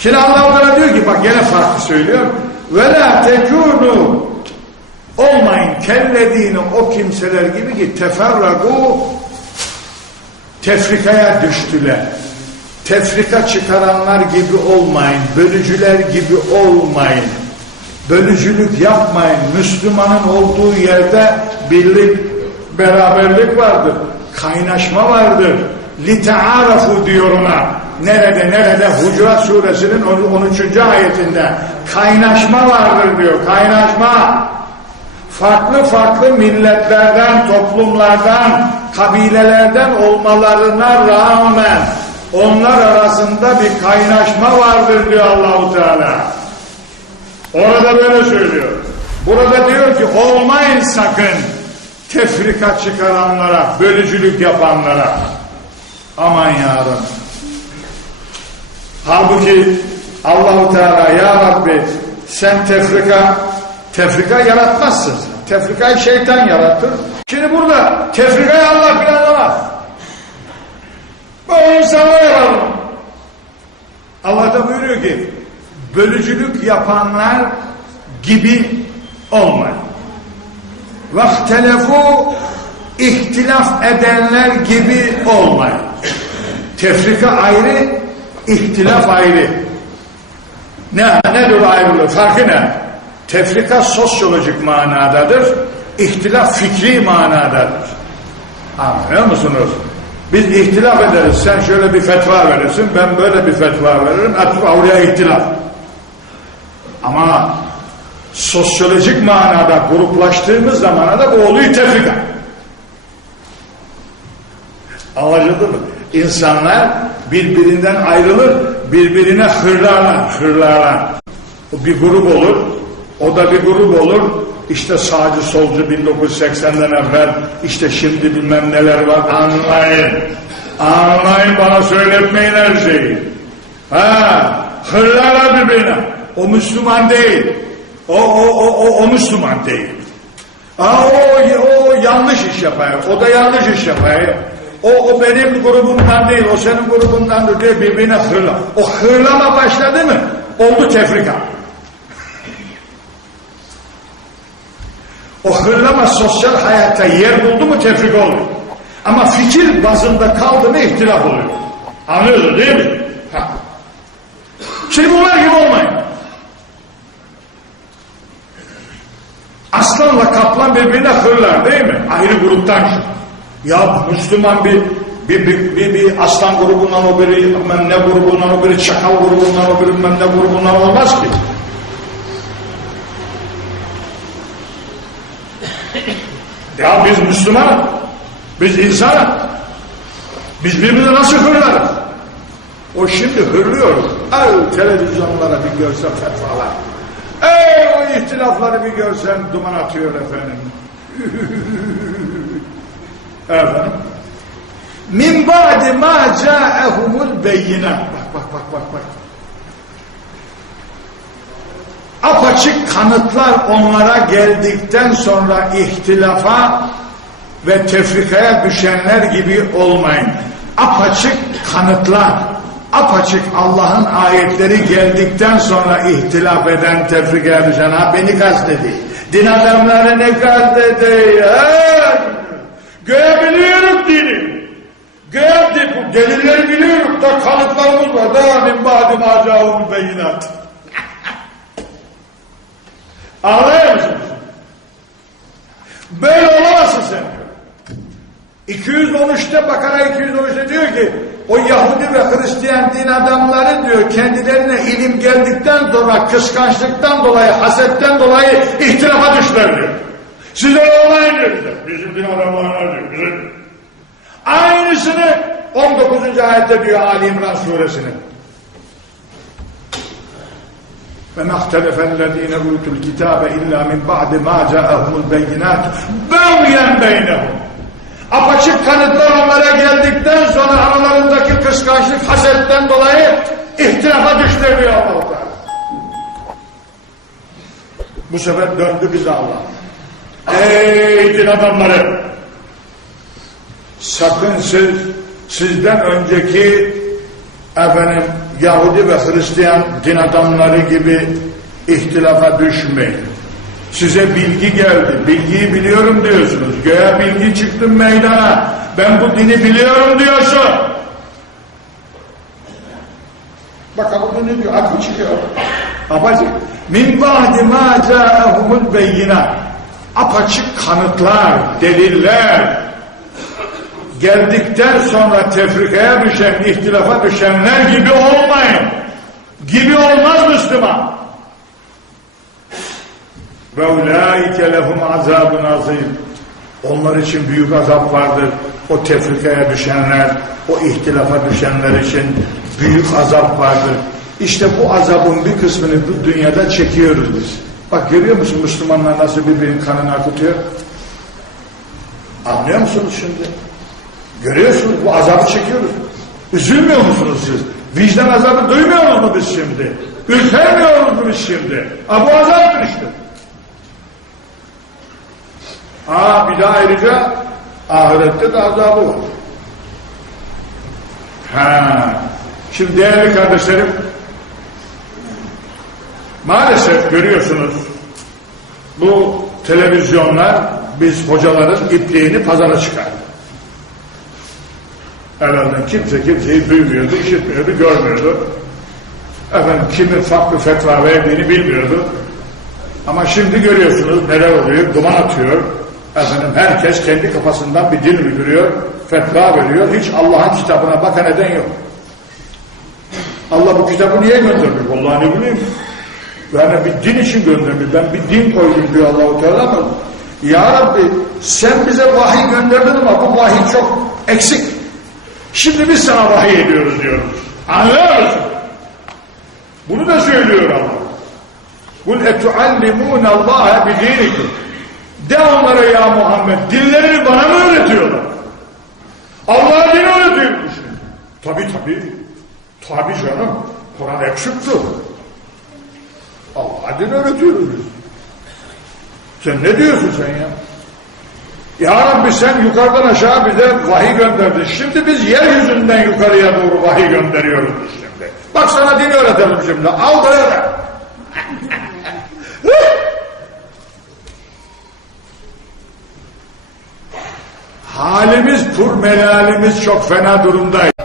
Şimdi Allah Teala diyor ki bak gene farklı söylüyor. Ve la tekunu olmayın kellediğini o kimseler gibi ki teferragu tefrikaya düştüler. Tefrika çıkaranlar gibi olmayın. Bölücüler gibi olmayın. Bölücülük yapmayın. Müslümanın olduğu yerde birlik, beraberlik vardır. Kaynaşma vardır. Lite'arafu diyor ona. Nerede nerede? Hucurat suresinin 13. ayetinde. Kaynaşma vardır diyor. Kaynaşma. Farklı farklı milletlerden, toplumlardan, kabilelerden olmalarına rağmen onlar arasında bir kaynaşma vardır diyor Allahu Teala. Orada böyle söylüyor. Burada diyor ki olmayın sakın tefrika çıkaranlara, bölücülük yapanlara. Aman yarın. Halbuki Allahu Teala ya Rabbi sen tefrika tefrika yaratmazsın. Tefrikayı şeytan yaratır. Şimdi burada tefrikayı Allah planlamaz. Bu insanlara yapalım. Allah da buyuruyor ki bölücülük yapanlar gibi olmayın. Vaktelefu ihtilaf edenler gibi olmayın. Tefrika ayrı, ihtilaf ayrı. Ne, nedir ayrılığı? Farkı ne? Tefrika sosyolojik manadadır, ihtilaf fikri manadadır. Anlıyor musunuz? Biz ihtilaf ederiz. Sen şöyle bir fetva verirsin, ben böyle bir fetva veririm. Atıp avluya ihtilaf. Ama sosyolojik manada gruplaştığımız zamana da bu oluyor tefrika. Anlaşıldı mı? İnsanlar birbirinden ayrılır, birbirine hırlarlar, hırlarlar. Bir grup olur, o da bir grup olur. İşte sağcı solcu 1980'den evvel, işte şimdi bilmem neler var. Anlayın. Anlayın bana söyletmeyin her şeyi. Ha, hırlarlar birbirine. O Müslüman değil. O, o, o, o, o Müslüman değil. Aa, o, o yanlış iş yapar. O da yanlış iş yapar. O, o benim grubumdan değil, o senin grubundandır diye birbirine hırla. O hırlama başladı mı? Oldu tefrika. O hırlama sosyal hayatta yer buldu mu tefrik olur. Ama fikir bazında kaldı mı ihtilaf oluyor. Anlıyorsun değil mi? Ha. Şimdi bunlar gibi olmayın. Aslanla kaplan birbirine hırlar değil mi? Ayrı gruptan şu. Ya Müslüman bir bir, bir, bir, bir aslan grubundan o biri, ne grubundan o biri, çakal grubundan o biri, ne grubundan olmaz ki. Ya biz Müslüman, biz insan, biz birbirine nasıl hırlarız? O şimdi hırlıyor. Ay televizyonlara bir görsen fetvalar. Ey o ihtilafları bir görsen duman atıyor efendim. efendim. Min ba'di ma ca'ehumul beyinat. Bak bak bak bak bak. Apaçık kanıtlar onlara geldikten sonra ihtilafa ve tefrikaya düşenler gibi olmayın. Apaçık kanıtlar, apaçık Allah'ın ayetleri geldikten sonra ihtilaf eden, tefrikaya düşen, ha beni kastedi. Din adamları ne kastedi? Ha? Görebiliyorum dini. Gördük bu delilleri biliyorum da kanıtlarımız var. Da min ba'di ma beyinat. Anlıyor musunuz? Böyle olamazsın sen diyor. 213'te Bakara 213'te diyor ki o Yahudi ve Hristiyan din adamları diyor kendilerine ilim geldikten sonra kıskançlıktan dolayı, hasetten dolayı ihtilafa düştüler diyor. Siz öyle olmayın diyor. Bizim din adamlarına diyor. Bizim. Aynısını 19. ayette diyor Ali İmran suresinin. فما اختلف الذين اوتوا الكتاب الا من بعد ما جاءهم البينات بغيا بينهم apaçık kanıtlar onlara geldikten sonra aralarındaki kıskançlık hasetten dolayı ihtilafa düştü diyor allah Teala. Bu sefer döndü bize Allah. Ey din adamları! Sakın siz sizden önceki efendim Yahudi ve Hristiyan din adamları gibi ihtilafa düşmeyin. Size bilgi geldi. Bilgiyi biliyorum diyorsunuz. Göğe bilgi çıktı meydana. Ben bu dini biliyorum diyorsun. Bakalım ne diyor? Aklı çıkıyor. Apaçık. Min ba'di ma ca'ahumul beyinat. Apaçık kanıtlar, deliller geldikten sonra tefrikaya düşen, ihtilafa düşenler gibi olmayın. Gibi olmaz Müslüman. Ve ulaike lehum azabun azim. Onlar için büyük azap vardır. O tefrikaya düşenler, o ihtilafa düşenler için büyük azap vardır. İşte bu azabın bir kısmını bu dünyada çekiyoruz biz. Bak görüyor musun Müslümanlar nasıl birbirinin kanını akıtıyor? Anlıyor musunuz şimdi? Görüyorsunuz bu azabı çekiyoruz. Üzülmüyor musunuz siz? Vicdan azabı duymuyor musunuz biz şimdi? Ürpermiyor musunuz biz şimdi? Ha bu azaptır işte. Ha bir daha ayrıca ahirette de azabı var. Ha. Şimdi değerli kardeşlerim maalesef görüyorsunuz bu televizyonlar biz hocaların ipliğini pazara çıkardı. Herhalde kimse kimseyi duymuyordu, işitmiyordu, görmüyordu. Efendim kimin farklı fetva verdiğini bilmiyordu. Ama şimdi görüyorsunuz neler oluyor, duman atıyor. Efendim herkes kendi kafasından bir dil uyduruyor, fetva veriyor. Hiç Allah'ın kitabına bakan eden yok. Allah bu kitabı niye göndermiş? Vallahi ne bileyim. Yani bir din için göndermiş. Ben bir din koydum diyor Allah-u Teala ama Ya Rabbi sen bize vahiy gönderdin ama bu vahiy çok eksik. Şimdi biz sana vahiy ediyoruz diyoruz. Anlıyor? Bunu da söylüyor Allah. Kul etuallimun Allah'a bi dinikum. De onlara ya Muhammed dillerini bana mı öğretiyorlar? Allah'a din öğretiyormuşsun. Tabi tabi. Tabi canım. Kur'an eksiktir. Allah'a din öğretiyoruz. Sen ne diyorsun sen ya? Ya Rabbi sen yukarıdan aşağı bize vahiy gönderdin. Şimdi biz yeryüzünden yukarıya doğru vahiy gönderiyoruz şimdi. Bak sana din öğretelim şimdi. Al da. Halimiz pur melalimiz çok fena durumdayız.